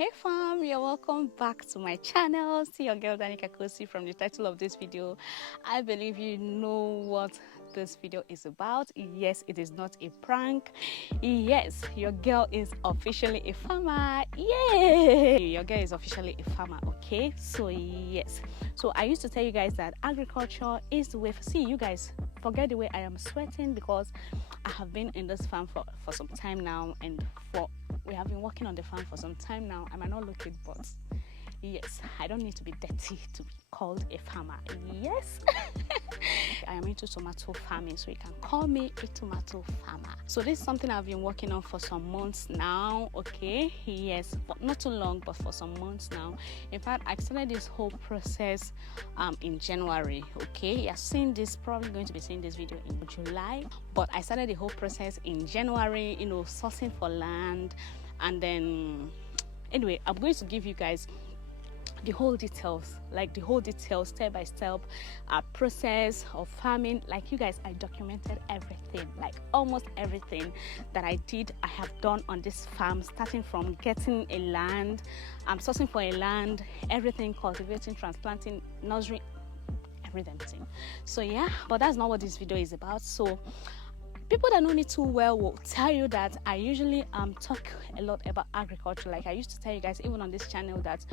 Hey fam, you're welcome back to my channel. See your girl Danica Kosi. From the title of this video, I believe you know what this video is about. Yes, it is not a prank. Yes, your girl is officially a farmer. Yay! Your girl is officially a farmer, okay? So yes, so I used to tell you guys that agriculture is the way. See, you guys, forget the way I am sweating because I have been in this farm for some time now, and we have been working on the farm for some time now. I might not look it, but yes, I don't need to be dirty to be called a farmer. Yes. I am into tomato farming, so you can call me a tomato farmer. So this is something I've been working on for some months now, okay? Yes, but not too long, but for some months now. In fact, I started this whole process in January, okay? You're seeing this, probably going to be seeing this video in July, but I started the whole process in January, you know, sourcing for land, and then anyway, I'm going to give you guys the whole details, step by step process of farming. Like, you guys, I documented everything, like almost everything that I did, I have done on this farm, starting from getting a land, sourcing for a land, everything, cultivating, transplanting, nursery, everything. So yeah, but that's not what this video is about. So people that know me too well will tell you that I usually talk a lot about agriculture. Like I used to tell you guys, even on this channel, that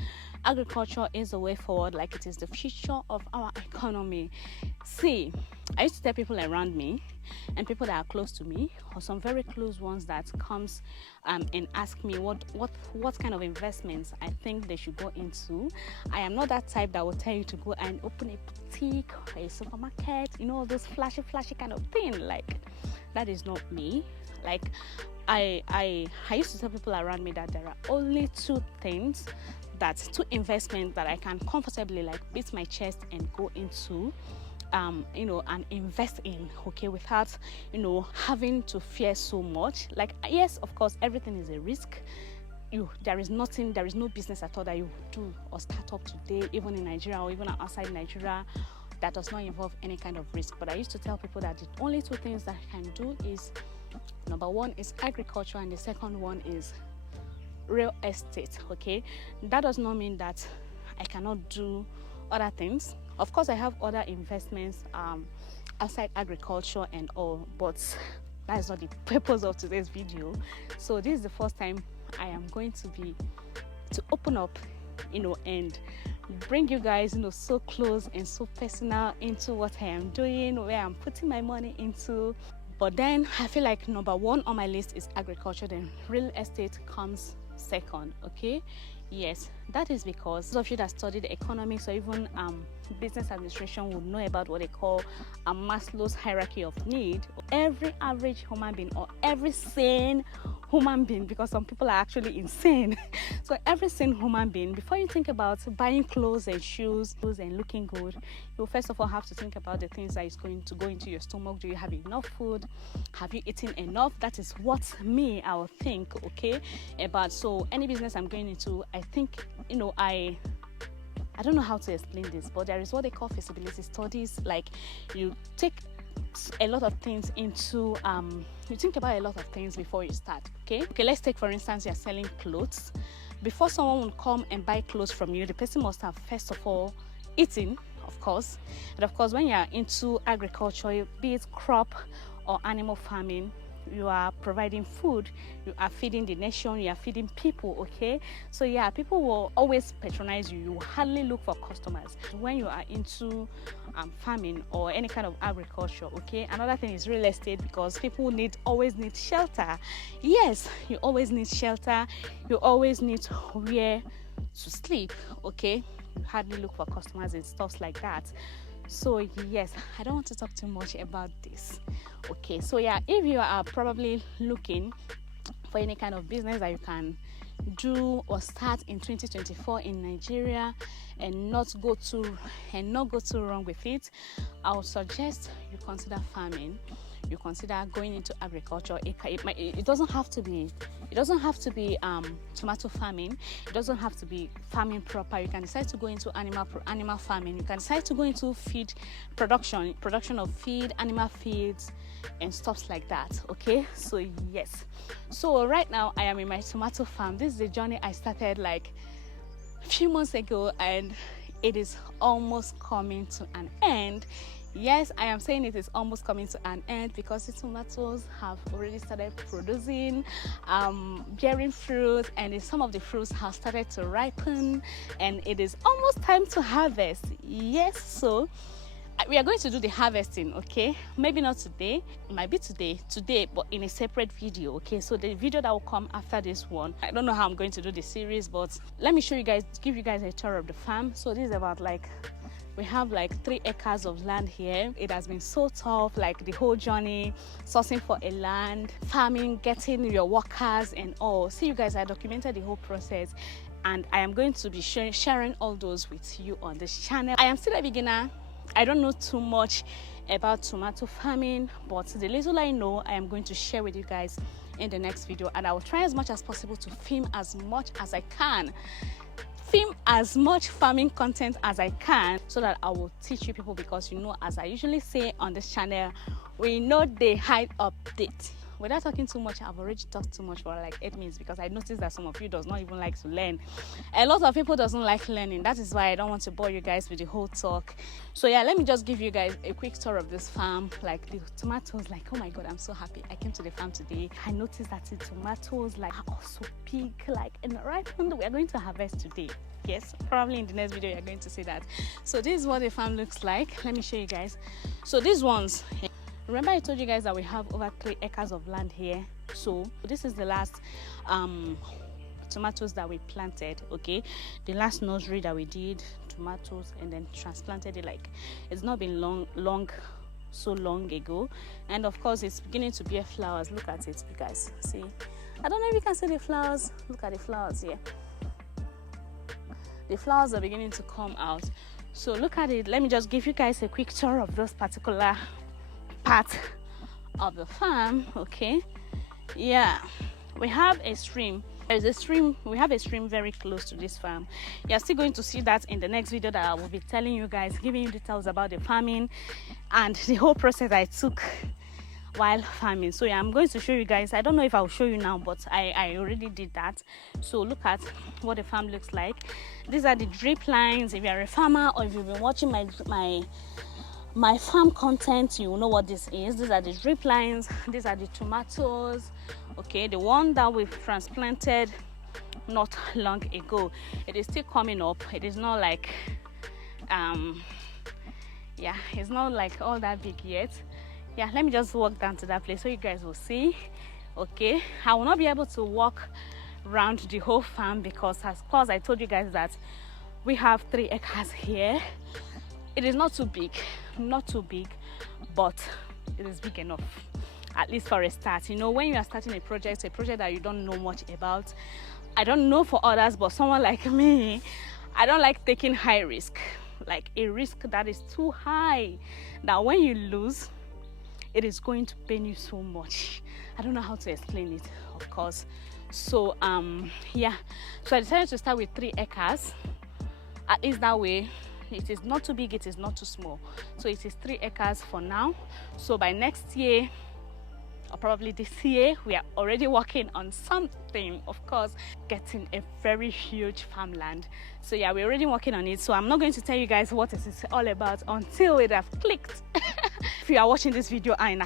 agriculture is the way forward, like it is the future of our economy. See, I used to tell people around me and people that are close to me, or some very close ones, that comes and ask me what kind of investments I think they should go into. I am not that type that will tell you to go and open a boutique or a supermarket, you know, those flashy kind of thing. Like, that is not me. Like, I used to tell people around me that there are only two investments that I can comfortably, like, beat my chest and go into, you know, and invest in, okay, without, you know, having to fear so much. Like, yes, of course, everything is a risk. There is no business at all that you do or start up today, even in Nigeria or even outside Nigeria, that does not involve any kind of risk. But I used to tell people that the only two things that I can do is, number one is agriculture, and the second one is real estate, okay? That does not mean that I cannot do other things. Of course, I have other investments outside agriculture and all, but that is not the purpose of today's video. So this is the first time I am going to open up, you know, and bring you guys, you know, so close and so personal into what I am doing, where I'm putting my money into. But then I feel like number one on my list is agriculture, then real estate comes second, okay? Yes, that is because those of you that studied economics or even business administration would know about what they call a Maslow's hierarchy of need. Every average human being, or every sane human being, because some people are actually insane. So every sane human being, before you think about buying clothes and shoes and looking good, you first of all have to think about the things that is going to go into your stomach. Do you have enough food? Have you eaten enough? That is what I will think, okay, about. So any business I'm going into, I think, you know, I don't know how to explain this, but there is what they call feasibility studies. Like, you take a lot of things into you think about a lot of things before you start, okay? Let's take, for instance, you're selling clothes. Before someone will come and buy clothes from you, the person must have first of all eaten, of course. And of course, when you're into agriculture, be it crop or animal farming, you are providing food, you are feeding the nation, you are feeding people, okay? So yeah, people will always patronize you. You hardly look for customers when you are into farming or any kind of agriculture, okay? Another thing is real estate, because people always need shelter. Yes, you always need shelter, you always need where to sleep, okay? You hardly look for customers and stuff like that. So yes, I don't want to talk too much about this, okay? So yeah, if you are probably looking for any kind of business that you can do or start in 2024 in Nigeria and not go too wrong with it, I would suggest you consider farming. you consider going into agriculture. It doesn't have to be tomato farming. It doesn't have to be farming proper. You can decide to go into animal farming. You can decide to go into feed production of feed, animal feeds and stuff like that. Okay, so yes, so right now I am in my tomato farm. This is the journey I started like a few months ago, and it is almost coming to an end. Yes, I am saying it is almost coming to an end because the tomatoes have already started producing, bearing fruit, and some of the fruits have started to ripen, and it is almost time to harvest. Yes, so we are going to do the harvesting. Okay, maybe not today, it might be today, but in a separate video. Okay, so the video that will come after this one, I don't know how I'm going to do the series, but let me give you guys a tour of the farm. So this is about like, we have like 3 acres of land here. It has been so tough, like the whole journey, sourcing for a land, farming, getting your workers and all. See, you guys, I documented the whole process, and I am going to be sharing all those with you on this channel. I am still a beginner. I don't know too much about tomato farming, but the little I know, I am going to share with you guys in the next video, and I will try as much as possible to film as much as I can. Film as much farming content as I can, so that I will teach you people, because you know, as I usually say on this channel, we know they hide update. Without talking too much, I've already talked too much for like 8 minutes, because I noticed that some of you does not even like to learn. A lot of people doesn't like learning. That is why I don't want to bore you guys with the whole talk. So yeah, let me just give you guys a quick tour of this farm. Like the tomatoes, like, oh my god, I'm so happy I came to the farm today. I noticed that the tomatoes like are also big, like, and right when we are going to harvest today. Yes, probably in the next video you're going to see that. So this is what the farm looks like. Let me show you guys. So these ones, remember I told you guys that we have over 3 acres of land here. So this is the last tomatoes that we planted. Okay, the last nursery that we did tomatoes and then transplanted it. Like, it's not been so long ago, and of course it's beginning to bear flowers. Look at it, you guys. See, I don't know if you can see the flowers. Look at the flowers here. The flowers are beginning to come out. So look at it. Let me just give you guys a quick tour of this particular part of the farm. Okay, yeah, we have a stream. There's a stream. We have a stream very close to this farm. You're still going to see that in the next video that I will be telling you guys, giving you details about the farming and the whole process I took while farming. So yeah, I'm going to show you guys. I don't know if I'll show you now, but I already did that. So look at what the farm looks like. These are the drip lines. If you're a farmer, or if you've been watching my farm content, you will know what this is. These are the drip lines. These are the tomatoes. Okay, the one that we've transplanted not long ago, it is still coming up. It is not like yeah, it's not like all that big yet. Yeah, let me just walk down to that place so you guys will see. Okay, I will not be able to walk around the whole farm, because as course I told you guys that we have 3 acres here. It is not too big, but it is big enough, at least for a start. You know, when you are starting a project that you don't know much about, I don't know for others, but someone like me, I don't like taking high risk, like a risk that is too high, that when you lose, it is going to pain you so much. I don't know how to explain it, of course. So yeah, so I decided to start with 3 acres. At least that way it is not too big, it is not too small. So it is 3 acres for now. So by next year, or probably this year, we are already working on something, of course, getting a very huge farmland. So yeah, we're already working on it. So I'm not going to tell you guys what it is all about until it have clicked. If you are watching this video and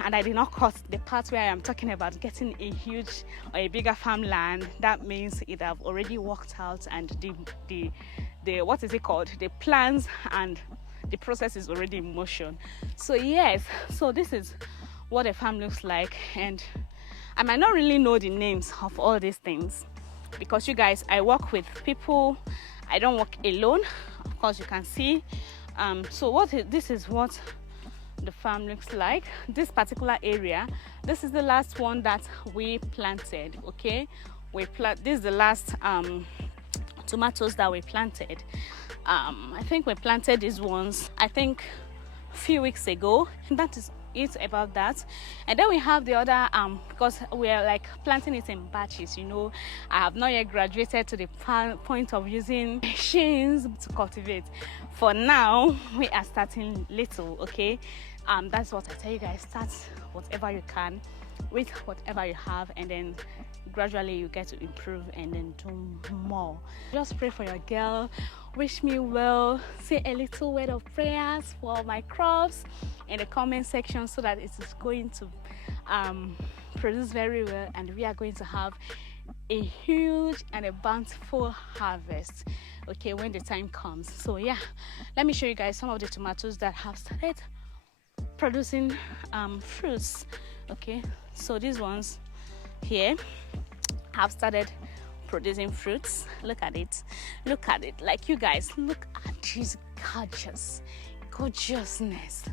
I did not cut the part where I am talking about getting a huge or a bigger farmland, that means it have already worked out, and the what is it called, the plans and the process is already in motion. So yes, so this is what a farm looks like, and I might not really know the names of all these things, because you guys, I work with people, I don't work alone, of course you can see. So this is what the farm looks like. This particular area, this is the last one that we planted. Okay, this is the last tomatoes that we planted. I think we planted these ones, I think, a few weeks ago, and that is it about that. And then we have the other because we are like planting it in batches, you know. I have not yet graduated to the point of using machines to cultivate. For now, we are starting little, okay. That's what I tell you guys, start whatever you can with whatever you have, and then gradually you get to improve and then do more. Just pray for your girl, wish me well, say a little word of prayers for my crops in the comment section, so that it is going to produce very well, and we are going to have a huge and a bountiful harvest, okay, when the time comes. So yeah, let me show you guys some of the tomatoes that have started producing fruits. Okay, so these ones here have started producing fruits. Look at it, look at it. Like, you guys, look at this gorgeousness.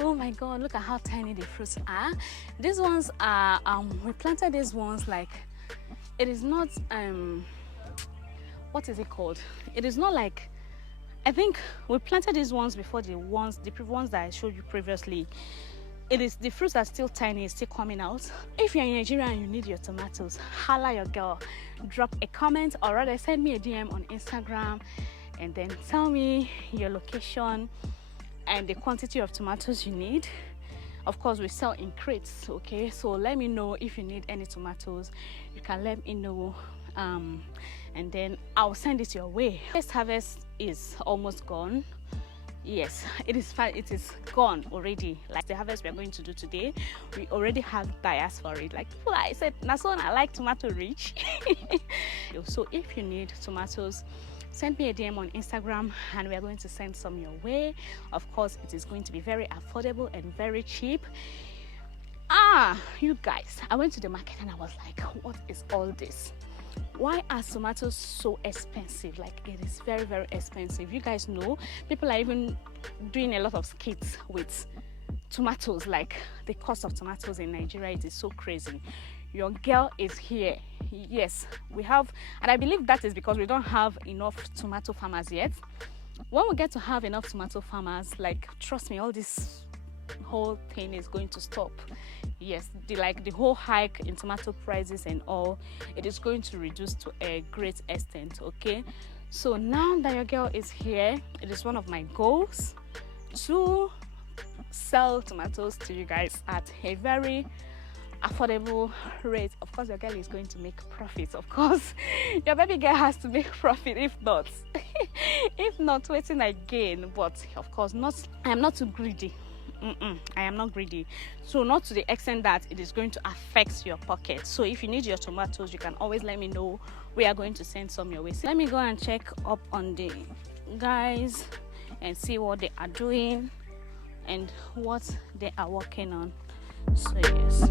Oh my god, look at how tiny the fruits are. These ones are we planted these ones, like, it is not what is it called, it is not like, I think we planted these ones before the ones that I showed you previously. It is, the fruits are still tiny, it's still coming out. If you're in Nigeria and you need your tomatoes, holla your girl. Drop a comment, or rather send me a DM on Instagram, and then tell me your location and the quantity of tomatoes you need. Of course, we sell in crates, okay? So let me know if you need any tomatoes. You can let me know, and then I'll send it your way. First harvest is almost gone. Yes, it is gone already. Like the harvest we are going to do today, we already have buyers for it. Like, well, I said, Nason, I like tomato rich. So if you need tomatoes, send me a DM on Instagram, and we are going to send some your way. Of course, it is going to be very affordable and very cheap. You guys, I went to the market and I was like, what is all this? Why are tomatoes so expensive? Like, it is very, very expensive. You guys know, people are even doing a lot of skits with tomatoes. Like, the cost of tomatoes in Nigeria, it is so crazy. Your girl is here. Yes, we have, and I believe that is because we don't have enough tomato farmers yet. When we get to have enough tomato farmers, like, trust me, all this whole thing is going to stop. Yes, the whole hike in tomato prices and all, it is going to reduce to a great extent. Okay, so now that your girl is here, it is one of my goals to sell tomatoes to you guys at a very affordable rate. Of course, your girl is going to make profit. Of course, your baby girl has to make profit. If not, waiting again. But of course, I am not too greedy. I am not greedy, so not to the extent that it is going to affect your pocket. So if you need your tomatoes, you can always let me know. We are going to send some your way. So let me go and check up on the guys and see what they are doing and what they are working on. So yes.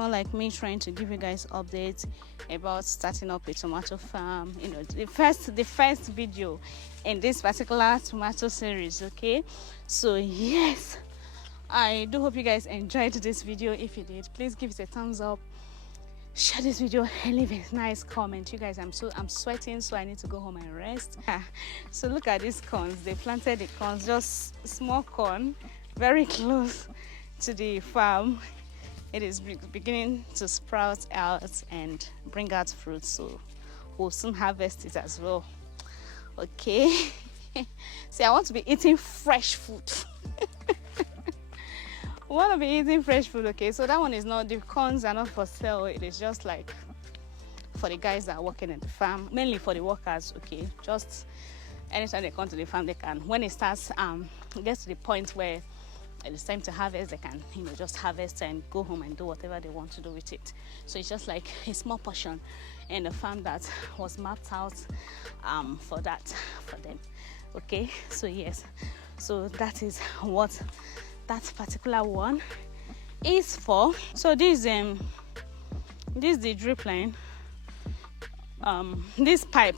Like me trying to give you guys updates about starting up a tomato farm, you know, the first video in this particular tomato series. Okay, so yes, I do hope you guys enjoyed this video. If you did, please give it a thumbs up, share this video, and leave a nice comment. You guys, I'm sweating, so I need to go home and rest. So look at these corns. They planted the corns, just small corn, very close to the farm. It is beginning to sprout out and bring out fruit, so we'll soon harvest it as well. Okay. See, I want to be eating fresh food. I want to be eating fresh food. Okay, so that one is not, the corns are not for sale. It is just like for the guys that are working at the farm, mainly for the workers. Okay, just anytime they come to the farm, they can, when it starts gets to the point where it is time to harvest, they can, you know, just harvest and go home and do whatever they want to do with it. So it's just like a small portion. in the farm that was mapped out for them. Okay, so yes, so that is what that particular one is for. So this is the drip line. This pipe,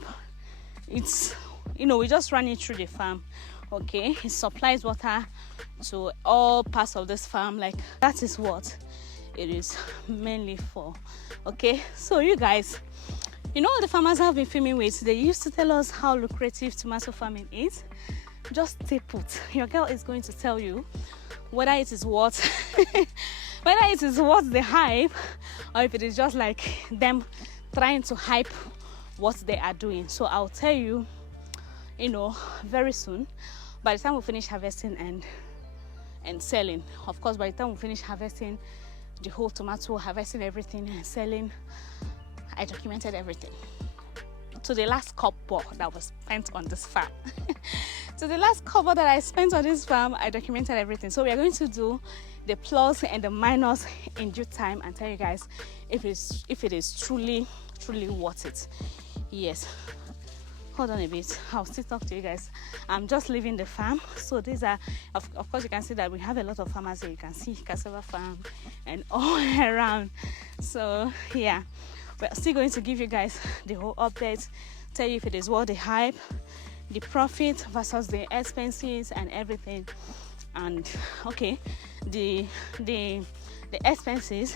it's, you know, we just run it through the farm. Okay, it supplies water to all parts of this farm. Like, that is what it is mainly for. Okay, so you guys, you know, the farmers have been filming with, they used to tell us how lucrative tomato farming is. Just stay put. Your girl is going to tell you whether it is worth whether it is worth the hype, or if it is just like them trying to hype what they are doing. So I'll tell you, you know, very soon, by the time we finish harvesting and selling. Of course, by the time we finish harvesting the whole tomato, harvesting everything and selling, I documented everything to the last copper that was spent on this farm. To the last copper that I spent on this farm, I documented everything. So we are going to do the plus and the minus in due time and tell you guys if it is truly worth it. Yes, hold on a bit, I'll still talk to you guys. I'm just leaving the farm. So these are, of course, you can see that we have a lot of farmers here. You can see cassava farm and all around. So yeah, we're still going to give you guys the whole update, tell you if it is worth the hype, the profit versus the expenses and everything. And okay, the expenses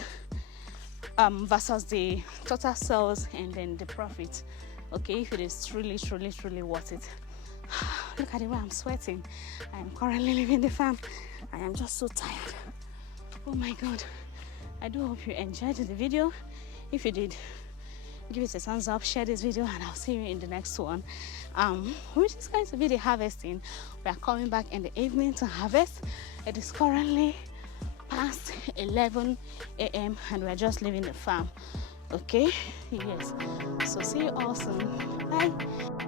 versus the total sales, and then the profit. Okay, if it is truly worth it. Look at the way I'm sweating. I am currently leaving the farm. I am just so tired. Oh my god. I do hope you enjoyed the video. If you did, give it a thumbs up, share this video, and I'll see you in the next one. We're just going to be the harvesting. We are coming back in the evening to harvest. It is currently past 11 a.m. and we're just leaving the farm. Okay, yes, so see you all soon. Bye.